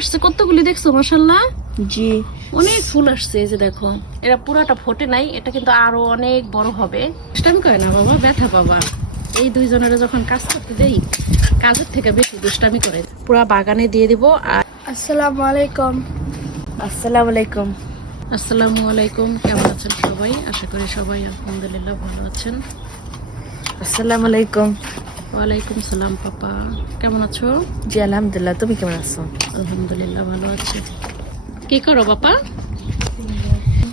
আসছে কতগুলি দেখছ মাসাল্লাহ জি। অনেক ফুল আসছে এই যে দেখো। এরা পুরাটা ফোটে নাই এটা কিন্তু আরও অনেক বড় হবে। দুষ্টামি করে না বাবা ব্যথা বাবা এই দুইজনের যখন কাজ করতে দেই কাজের থেকে বেশি দুষ্টামি করে। পুরা বাগানে দিয়ে দিব আর আসসালামু আলাইকুম। আসসালামু আলাইকুম। আসসালামু আলাইকুম কেমন আছেন সবাই? আশা করি সবাই আলহামদুলিল্লাহ ভালো আছেন। আসসালামু আলাইকুম। ওয়ালাইকুম সালাম পাপা। কেমন আছো? জি আলহামদুলিল্লাহ। তুমি কেমন আছো? আলহামদুলিল্লাহ ভালো আছি। কি করো বাপা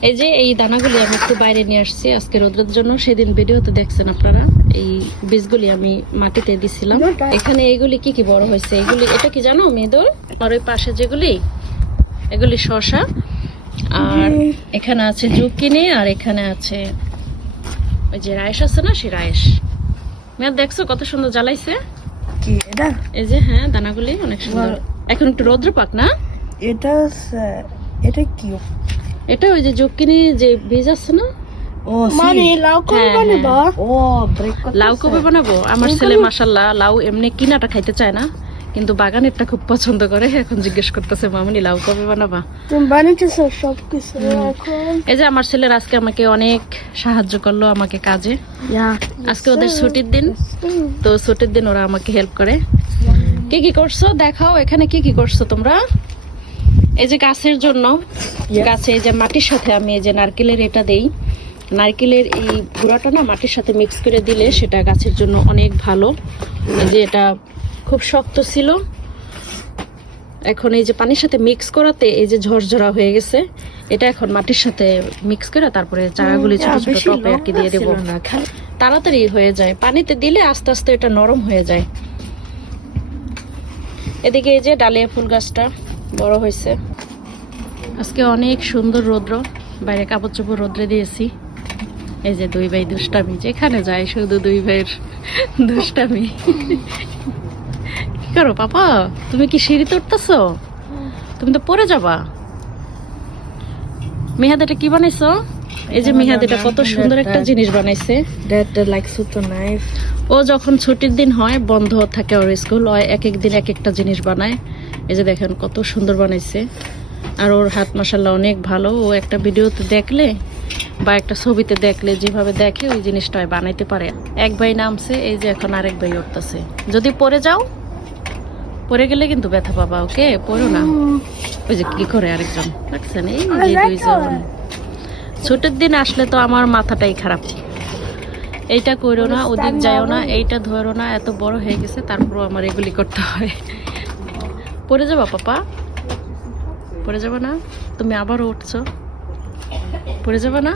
এই যে এই দানাগুলি আমি একটু বাইরে নিয়ে আসছি আজকে রোদ্রের জন্য। সেদিন ভিডিওতে দেখছেন আপনারা এই বীজগুলি আমি মাটিতে দিছিলাম। এখানে এইগুলি কি কি বড় হয়েছে? এগুলি এটা কি জানো মেদর? আর ওই পাশে যেগুলি এগুলি শশা আর এখানে আছে জুকিনি আর এখানে আছে ওই যে রায়েশ আছে না সে রায়েশ। মেয়াদ দেখছ কত সুন্দর জ্বালাইছে? কি এটা? এই যে হ্যাঁ দানাগুলি অনেক সুন্দর। এখন একটু রৌদ্র পাক না? এটা এটা কি? এটা ওই যে জকিনি যে বীজ আছে না? ও মানে লাউ হ্যাঁ, হ্যাঁ। ও লাউ কবে বানাবো? আমার ছেলে মাসাল্লাহ লাউ এমনি কিনাটা খাইতে চায় না। কিন্তু বাগানেরটা খুব পছন্দ করে। এখন জিজ্ঞেস করতেছে মামনি লাউ কবে বানাবা? তুমি বানিয়েছো সব কিছু এখন? এই যে আমার ছেলের আজকে আমাকে অনেক সাহায্য করল আমাকে কাজে। আজকে ওদের ছুটির দিন। তো ছুটির দিন ওরা আমাকে হেল্প করে। কি কি করছ? দেখাও এখানে কি কি করছ তোমরা? এই যে গাছের জন্য গাছে এই যে মাটির সাথে আমি এই যে নারকেলের এটা দেই। নারকেলের এই গুঁড়াটা না মাটির সাথে মিক্স করে দিলে সেটা গাছের জন্য অনেক ভালো। এই যে এটা খুব শক্ত ছিল। এখন এই যে পানির সাথে মিক্স করাতে এই যে ঝরঝরা হয়ে গেছে এটা এখন মাটির সাথে মিক্স করে তারপরে চারাগুলি ছোট ছোট টপে আর কি দিয়ে দেবো। তাড়াতাড়ি হয়ে যায় পানিতে দিলে আস্তে আস্তে এটা নরম হয়ে যায়। এদিকে এই যে ডালিয়া ফুল গাছটা বড় হয়েছে। আজকে অনেক সুন্দর রৌদ্র বাইরে কাপড় চোপড় রোদ্রে দিয়েছি। এই যে দুই ভাই দুষ্টামি যেখানে যায় শুধু দুই ভাইয়ের দুষ্টামি। করো পাপা তুমি কি সিঁড়িতে উঠতেছো? তুমি তো পড়ে যাবা। মেহাদাটা কি বানাইছো? এই যে মেহাদিটা কত সুন্দর একটা জিনিস বানাইছে। লাইক সুতো নাইফ ও যখন ছুটির দিন হয় বন্ধ থাকে ওর স্কুল ও এক এক দিন এক একটা জিনিস বানায়। এই যে দেখেন কত সুন্দর বানাইছে। আর ওর হাত মাসাল্লাহ অনেক ভালো। ও একটা ভিডিওতে দেখলে বা একটা ছবিতে দেখলে যেভাবে দেখে ওই জিনিসটা বানাইতে পারে। এক ভাই নামছে এই যে এখন আরেক ভাই উঠতেছে। যদি পরে যাও পড়ে গেলে কিন্তু ব্যথা পাবা ওকে? পড়ো না। ওই যে কি করে আরেকজন? দেখছেন এই যে দুইজন। ছুটির দিন আসলে তো আমার মাথাটাই খারাপ। এইটা করো না ওদিক যাও না এইটা ধরো না এত বড় হয়ে গেছে তারপরও আমার এগুলি করতে হয়। পড়ে যাবা পাপা? পড়ে যাবে না? তুমি আবারও উঠছো। পড়ে যাবে না?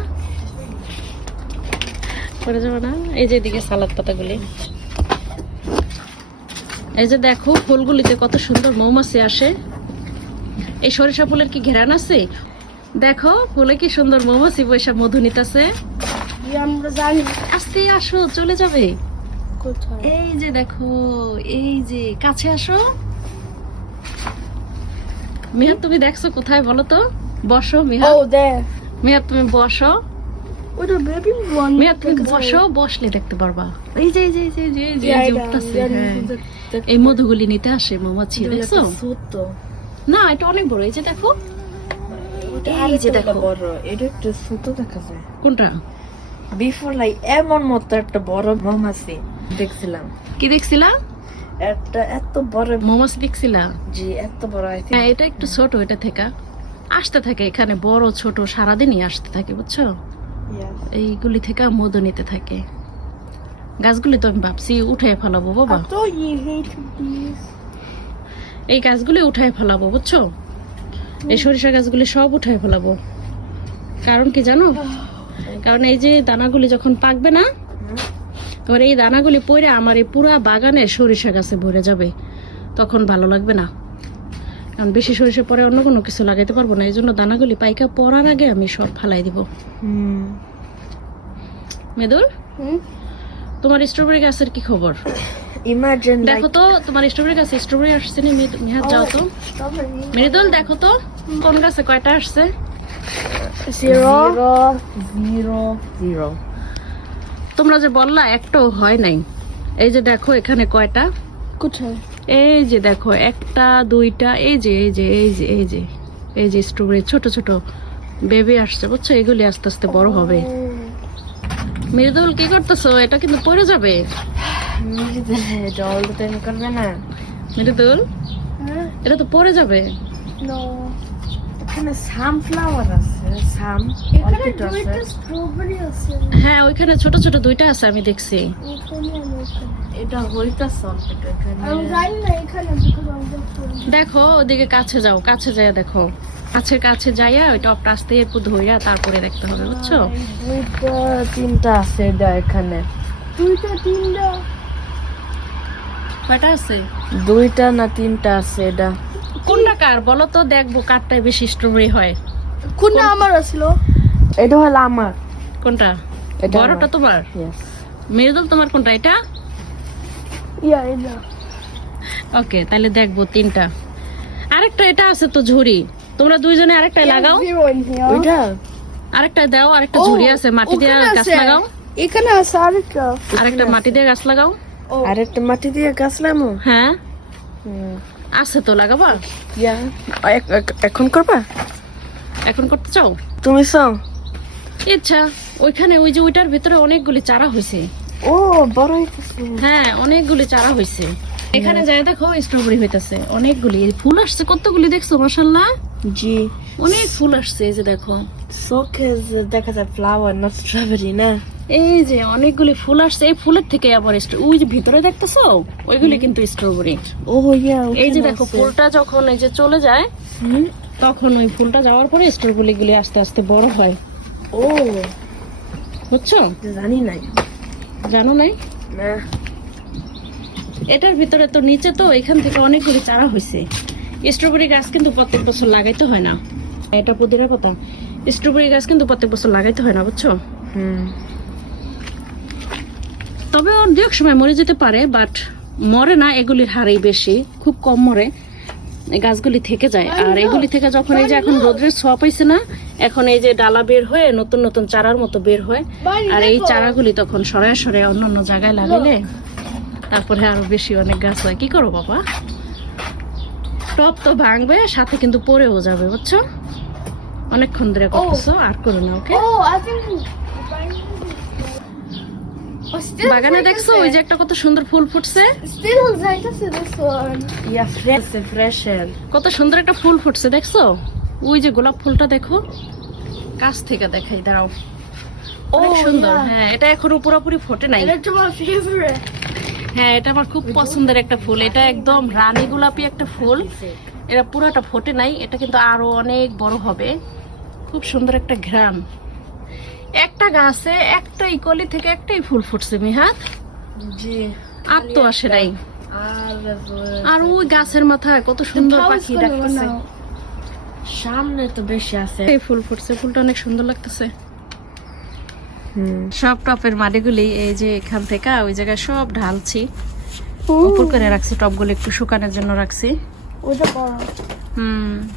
পড়ে যাবে না? এই যে এদিকে সালাদ পাতাগুলি। এই যে দেখো ফুলগুলিতে কত সুন্দর মৌমাছি আসে। এই সরিষা ফুলের কি ঘেরান আছে? দেখো ফুলে কি সুন্দর মৌমাছি বৈশা মধু নিতেছে। আস্তে আসো চলে যাবে। এই যে দেখো এই যে কাছে আসো। মিয়া তুমি দেখছ কোথায় বলো তো? বসো মিয়া। ও তুমি বসো। ওটা বেবি ওয়ান মিয়া তুমি বসো বসলে দেখতে পারবা। এই যে এই যে এই যে, এই যে, উঠতাছে, হ্যাঁ। এই মধুগুলি নিতে আসে মৌমাছি দেখছ? না এটা অনেক বড় এই যে দেখো। এই যে যে দেখো। দেখো। বড় এটা একটা সুতো দেখা যায়। কোনটা? বিফোর লাইক এমন মতো একটা বড় মৌমাছি দেখছিলাম। কি দেখছিলা? একটা এত বড় মৌমাছি দেখছিলা? জি এত বড় হ্যাঁ এটা একটু ছোট এটা থেকে। আসতে থাকে এখানে বড় ছোট সারাদিনই আসতে থাকে বুঝছ? এইগুলি থেকে মধু নিতে থাকে। গাছগুলি তো আমি ভাবছি উঠে ফেলাবো বাবা. এই গাছগুলি উঠায় ফেলাবো বুঝছ? এই সরিষা গাছগুলি সব উঠায় ফেলাবো। কারণ কি জানো? কারণ এই যে দানাগুলি যখন পাকবে না এবার এই দানাগুলি পড়ে আমার এই পুরা বাগানে সরিষা গাছে ভরে যাবে। তখন ভালো লাগবে না। কারণ বেশি সরিষা পরে অন্য কোনো কিছু লাগাইতে পারব না এই জন্য দানাগুলি পাইকা পড়ার আগে আমি সব ফালাই দিব. মেদুল? তোমার স্ট্রবেরি গাছের কি খবর? দেখো তো তোমার স্ট্রবেরি গাছে স্ট্রবেরি আসছে নি মেদ- মেহাদ যাও তো। Strawberry. মৃদুল দেখো তো কোন গাছে কয়টা আসছে. তোমরা যে বললা একটাও হয় নাই। এই যে দেখো এখানে কয়টা? কোথায়? এই যে দেখো একটা দুইটা এই যে এই যে এই যে এই যে এই যে স্ট্রবেরি ছোট ছোট বেবি আসছে বুঝছ? এগুলি আস্তে আস্তে বড় হবে। মৃদুল কি করতেছো? এটা কিন্তু পড়ে যাবে। জল করবে না। মৃদুল? এটা তো পড়ে যাবে. এখানে সানফ্লাওয়ার আছে সাম এখানে অর্কিড আছে। দুইটা স্ট্রবেরি আছে। হ্যাঁ ওইখানে ছোট ছোট দুইটা আছে আমি দেখছি। এটা হইতাছে অল্প এখানে. দেখো ওদিকে কাছে যাও কাছে যায় দেখো। কাছে কাছে যাইয়া ওই টপটা আস্তে একটু ধইরা তারপরে দেখতে হবে বুঝছ? দুইটা তিনটা আছে এটা এখানে। দুইটা তিনটা? কয়টা আছে? দুইটা না তিনটা আছে এটা? কোনটা কার? বলো তো দেখব কারটায় বেশি স্ট্রবেরি হয়। কোনটা আমার আছিল? এটা হলো আমার। কোনটা? বড়টা তোমার. মৃদুল তোমার কোনটা এটা? ইয়া এটা ওকে তাহলে দেখব তিনটা। আরেকটা এটা আছে তো ঝুড়ি। তোমরা দুইজনে আরেকটা লাগাও. ওইটা? আরেকটা দাও আরেকটা ঝুড়ি আছে মাটি দিয়ে গাছ লাগাও। এখানে আছে আরেকটা। আরেকটা মাটি দিয়ে গাছ লাগাও। আরেকটা মাটি দিয়ে গাছ লামো হ্যাঁ। আছে তো লাগাবা? ইয়া এখন করবা? এখন করতে চাও? তুমি চাও? ইচ্ছা ওইখানে ওই যে ওইটার ভিতরে অনেকগুলি চারা হয়েছে ও বড় হ্যাঁ অনেকগুলি চারা হয়েছে এখানে যাই দেখো স্ট্রবেরি হইতাছে। অনেকগুলি ফুল আসছে কতগুলি দেখছ মাসাল্লাহ জি। অনেক ফুল আসছে এই যে দেখো। শোকে দেখা যায় ফ্লাওয়ার নট স্ট্রবেরি না? এই যে অনেকগুলি ফুল আসছে এই ফুলের থেকে আবার ওই যে ভিতরে দেখতেছো? ওইগুলি কিন্তু স্ট্রবেরি ও ইয়া এই যে দেখো ফুলটা যখন এই যে চলে যায় তখন ওই ফুলটা যাওয়ার পরে স্ট্রবেরি গুলি আস্তে আস্তে বড় হয়। ও। বুঝছ? জানি নাই। জানো নাই? না। এটার ভিতরে তো নিচে তো এখান থেকে অনেকগুলি চারা হয়েছে স্ট্রবেরি গাছ কিন্তু প্রত্যেক বছর লাগাইতে হয় না। এটা পুদিনা কথা স্ট্রবেরি গাছ কিন্তু প্রত্যেক বছর লাগাইতে হয় না বুঝছ? তবে ওর দু এক সময় মরে যেতে পারে বাট মরে না এগুলির হারেই বেশি। খুব কম মরে। গাছগুলি থেকে যায়। আর এগুলি থেকে যখন এই যে এখন রোদ্রের ছোঁয়া পাইছে না এখন এই যে ডালা বের হয়ে নতুন নতুন চারার মতো বের হয়। আর এই। চারাগুলি তখন সরায় অন্য অন্য জায়গায় লাগাইলে তারপরে আরও বেশি অনেক গাছ হয়। কি করো বাবা? টপ তো ভাঙবে সাথে কিন্তু পরেও যাবে বুঝছ? অনেকক্ষণ ধরে করতেছো আর করো না ওকে? বাগানে দেখছ ওই যে একটা কত সুন্দর ফুল ফুটছে. ইয়া কত সুন্দর একটা ফুল ফুটছে দেখছ? ওই যে গোলাপ ফুলটা দেখো। কাছ থেকে দেখাই দাঁড়াও। অনেক সুন্দর হ্যাঁ এটা এখনও পুরোপুরি ফোটে নাই। তোমার favorite. হ্যাঁ এটা আমার খুব পছন্দের একটা ফুল। এটা একদম রানী গোলাপি একটা ফুল। এটা পুরোটা ফোটে নাই এটা কিন্তু আরও অনেক বড় হবে। খুব সুন্দর একটা ঘ্রাণ। একটা গাছে একটা ইকলি থেকে একটাই ফুল ফুটছে মিহাত জি। আর তো আসে নাই। আর ওই গাছের মাথায় কত সুন্দর পাখি ডাকতেছে। সামনে তো বেশি আছে। এই ফুল ফুটছে ফুলটা অনেক সুন্দর লাগতেছে। সব টপের মাটিগুলি এই যে এখান থেকে ওই জায়গায় সব ঢালছি। উপর করে রাখছি টপগুলো একটু শুকানোর জন্য রাখছি। হুম।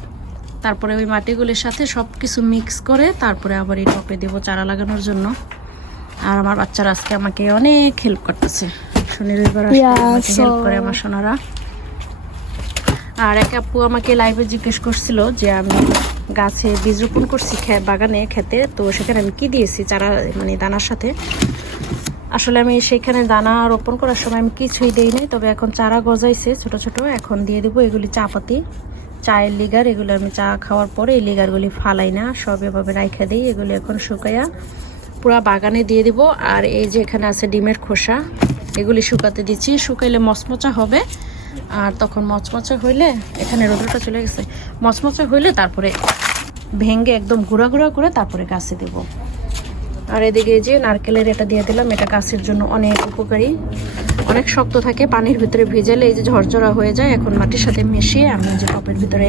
তারপরে ওই মাটিগুলির সাথে সব কিছু মিক্স করে তারপরে আবার এই টপে দেবো চারা লাগানোর জন্য। আর আমার বাচ্চারা আজকে আমাকে অনেক হেল্প করতেছে। শনি রবিবার হেল্প করে আমার সোনারা। আর এক আপু আমাকে লাইভে জিজ্ঞেস করছিল যে আমি গাছে বীজ রোপণ করছি বাগানে খেতে তো সেখানে আমি কি দিয়েছি? চারা মানে দানার সাথে। আসলে আমি সেখানে দানা রোপণ করার সময় আমি কিছুই দেই নাই তবে এখন চারা গজাইছে ছোট ছোট। এখন দিয়ে দেবো এগুলি চা পাতি চায়ের লিগার, এগুলো আমি চা খাওয়ার পরে এই লিগারগুলি ফালাই না, সব এভাবে রাইখা দিই, এগুলি এখন শুকাইয়া পুরা বাগানে দিয়ে দিব। আর এই যে এখানে আছে ডিমের খোসা, এগুলি শুকাতে দিচ্ছি। শুকাইলে মচমচা হবে, আর তখন মচমচা হইলে এখানে রোদটা চলে গেছে। মচমচা হইলে তারপরে ভেঙ্গে একদম গুঁড়া গুঁড়া করে তারপরে গাছে দেব। আর এদিকে যে নারকেলের এটা দিয়ে দিলাম, এটা গাছের জন্য অনেক উপকারী। অনেক শক্ত থাকে, পানির ভিতরে ভেজালে এই যে ঝরঝরা হয়ে যায়, এখন মাটির সাথে মিশিয়ে আমি যে টপের ভিতরে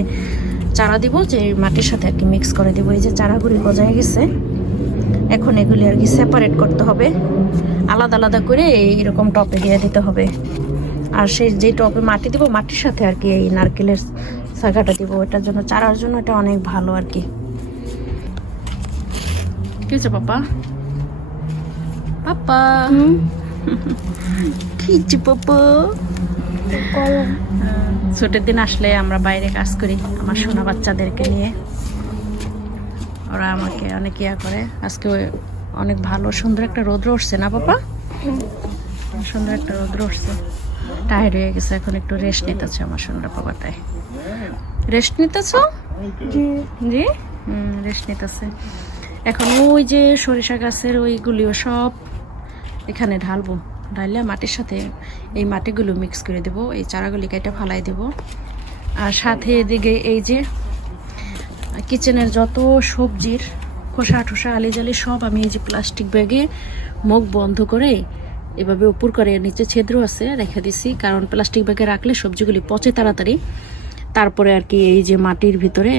চারা দিব, যে মাটির সাথে আর কি মিক্স করে দিব। এই যে চারাগুলি গজায় গেছে। এখন এগুলি আর কি সেপারেট করতে হবে। আলাদা আলাদা করে এইরকম টপে দিয়ে দিতে হবে। আর সেই যে টপে মাটি দিব, মাটির সাথে আর কি এই নারকেলের শাখাটা দিব ওটার জন্য চারার জন্য এটা অনেক ভালো আর কি। কি পাপা? পাপা। কি হয়েছে পাপা? ছুটির দিন আসলে আমরা বাইরে কাজ করি আমার সোনা বাচ্চাদেরকে নিয়ে। ওরা আমাকে অনেক ইয়া করে। আজকে ওই- অনেক ভালো সুন্দর একটা রোদ্র উঠছে না পাপা? সুন্দর একটা রোদ্র উঠছে। টায়ার্ড হয়ে গেছে এখন একটু রেস্ট নিতেছে আমার সোনার বাবাটাই রেস্ট নিতেছো জি? রেস্ট নিতেছে এখন ওই যে সরিষা গাছের ওইগুলিও সব এখানে ঢালবো। ঢাললে মাটির সাথে এই মাটিগুলো মিক্স করে দেব এই চারাগুলি কেটে ফালাই দেব। আর সাথে এদিকে এই যে কিচেনের যত সবজির খোসা ঠোসা আলি জালি সব আমি এই যে প্লাস্টিক ব্যাগে মুখ বন্ধ করে এভাবে উপর করে নিচে ছিদ্র আছে রেখে দিছি। কারণ প্লাস্টিক ব্যাগে রাখলে সবজিগুলি পচে তাড়াতাড়ি। তারপরে আর কি এই যে মাটির ভিতরে,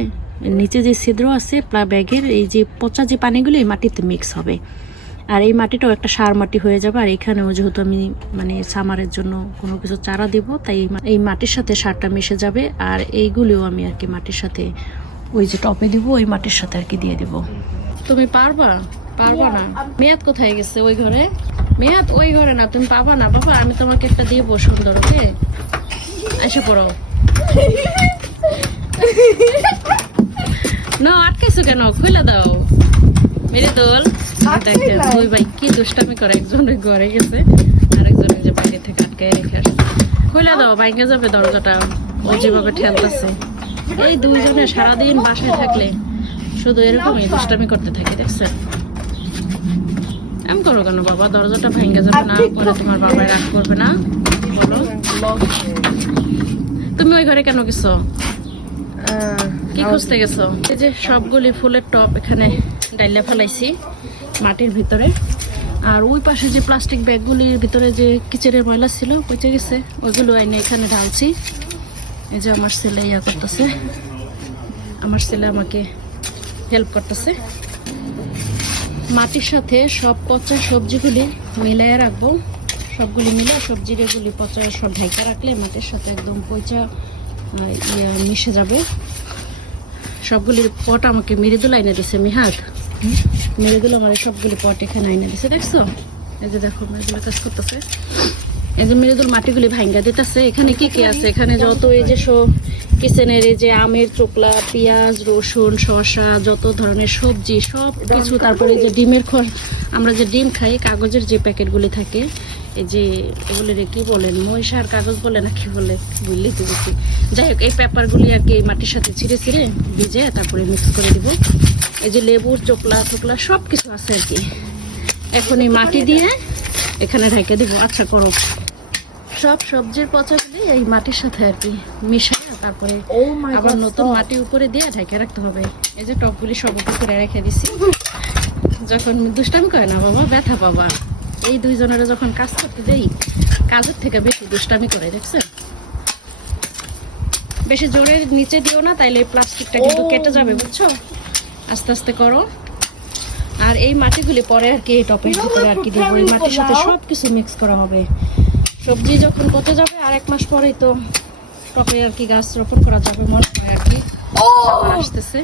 নিচে যে ছিদ্র আছে ব্যাগের, এই যে পচা যে পানিগুলো, এই মাটিতে মিক্স হবে। আর এই মাটিটাও একটা সার মাটি হয়ে যাবে। আর এখানেও যেহেতু আমি মানে সামারের জন্য কোনো কিছু চারা দিব, তাই এই মাটির সাথে সারটা মিশে যাবে। আর এইগুলিও আমি আর কি মাটির সাথে, ওই যে টপে দিব, ওই মাটির সাথে আর কি দিয়ে দিব। তুমি পারবা? পারবা না? মেয়াদ কোথায় গেছে ওই ঘরে? মেয়াদ ওই ঘরে না, তুমি পাবা না। বাবা, আমি তোমাকে একটা দিব সুন্দর ওকে এসে পড়ো না আটকাইছো কেন? খুলে দাও। মেরে দোল। দেখেন দুই ভাই কি দুষ্টামি করে ঘরে গেছে যে বাইরে থেকে আটকাই রেখে আসছে। খুলে দাও বাইকে যাবে দরজাটা ও যেভাবে ঠেলতেছে। এই দুইজনে সারাদিন বাসায় থাকলে শুধু এরকমই দুষ্টামি করতে থাকে দেখছেন? এম করো কেন বাবা? দরজাটা ভেঙে যাবে না পরে তোমার বাবা রাগ করবে না। বলো। তুমি ওই ঘরে কেন গেছো? কি খুঁজতে গেছো? এই যে সবগুলি ফুলের টপ এখানে ডাইলে ফেলাইছি মাটির ভিতরে। আর ওই পাশে যে প্লাস্টিক ব্যাগগুলির ভিতরে যে কিচেনের ময়লা ছিল পচে গেছে? ওইগুলো আইনে এখানে ঢালছি। এই যে আমার ছেলে ইয়া করতেছে। আমার ছেলে আমাকে হেল্প করতেছে। মাটির সাথে সব পচা সবজিগুলি মিলাইয়া রাখব। সবগুলি মিলে সবজির এগুলি পচা সব ঢাইকা রাখলে মাটির সাথে একদম পচা মিশে যাবে। সবগুলির পট আমাকে মৃদুল আইনে দিছে মিহাদ। মৃদুল আমার এই সবগুলি পট এখানে আইনে দিছে, দেখছ? এই যে দেখো মৃদুল কাজ করতেছে। এই যে মৃদুল মাটিগুলি ভাঙ্গা দিতেছে। এখানে কি কি আছে? এখানে যত এই যে সব কিচেনের এই যে আমের চোকলা পেঁয়াজ, রসুন, শসা, যত ধরনের সবজি সব কিছু তারপরে যে ডিমের খড় আমরা যে ডিম খাই, কাগজের যে প্যাকেটগুলি থাকে এই যে রে কি বলেন মহিষার কাগজ বলে না কি বলে? বুঝলি তো বেশি যাই হোক এই পেপারগুলি আর কি মাটির সাথে ছিঁড়ে ছিঁড়ে ভিজে তারপরে মিক্স করে দিব। এই যে লেবুর চোকলা টোকলা সব কিছু আছে আর কি। এখন এই মাটি দিয়ে এখানে ঢেকে দিব। আচ্ছা করো। সব সবজির পচাগুলি এই মাটির সাথে আর কি মিশাই তারপরে মাই আবার নতুন মাটি উপরে দিয়ে ঢেকে রাখতে হবে। এই যে টপগুলি সব উপর করে রেখে দিছি। যখন দুষ্টামি করে না বাবা ব্যথা বাবা এই দুইজনের যখন কাজ করতে দেই কাজের থেকে বেশি দুষ্টামি করে দেখছেন? বেশি জোরে নিচে দিও না তাইলে এই প্লাস্টিকটা কিন্তু কেটে যাবে বুঝছ? আস্তে আস্তে করো। আর এই মাটিগুলি পরে আর কি এই টপের ভিতরে আর কি দেবো এই মাটির সাথে সব কিছু মিক্স করা হবে। সবজি যখন পচে যাবে আর এক মাস পরেই তো টপে আর কি গাছ রোপণ করা যাবে মনে হয় আর কি। আসতেছে।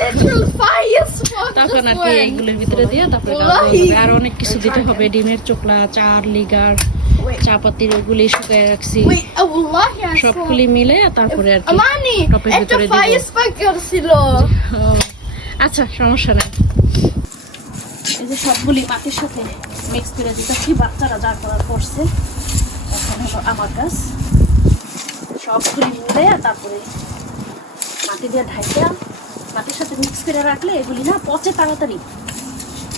Literal fire! Spot. তখন আর কি এইগুলোর ভিতরে দিয়ে তারপরে গাছ। আর অনেক কিছু দিতে হবে ডিমের চোকলা চার লিগার চা পাতির ওগুলি শুকায় রাখছি oh. সবগুলি মিলে তারপরে আর কি টপের ভিতরে দিব। আচ্ছা সমস্যা নাই এই যে সবগুলি মাটির সাথে মিক্স করে দিতেছি বাচ্চারা যা করার করছে এখন হলো আমার কাজ সবগুলি মিলে তারপরে মাটি দিয়ে ঢাইকা মাটির সাথে মিক্স করে রাখলে এগুলি না পচে তাড়াতাড়ি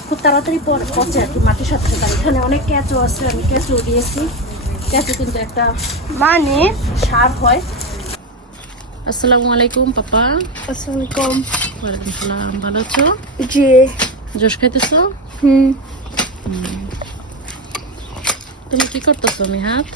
খুব তাড়াতাড়ি পচে আর কি মাটির সাথে এখানে অনেক ক্যাচও আছে আমি ক্যাচও দিয়েছি। ক্যাচও কিন্তু একটা মানে সার হয়। আসসালামু আলাইকুম পাপা। আসসালামাইকুম ওয়ালাইকুম সালাম ভালো আছো? জি। জোশ খাইতেছো? হুম। তুমি কি করতেছো মিহাত?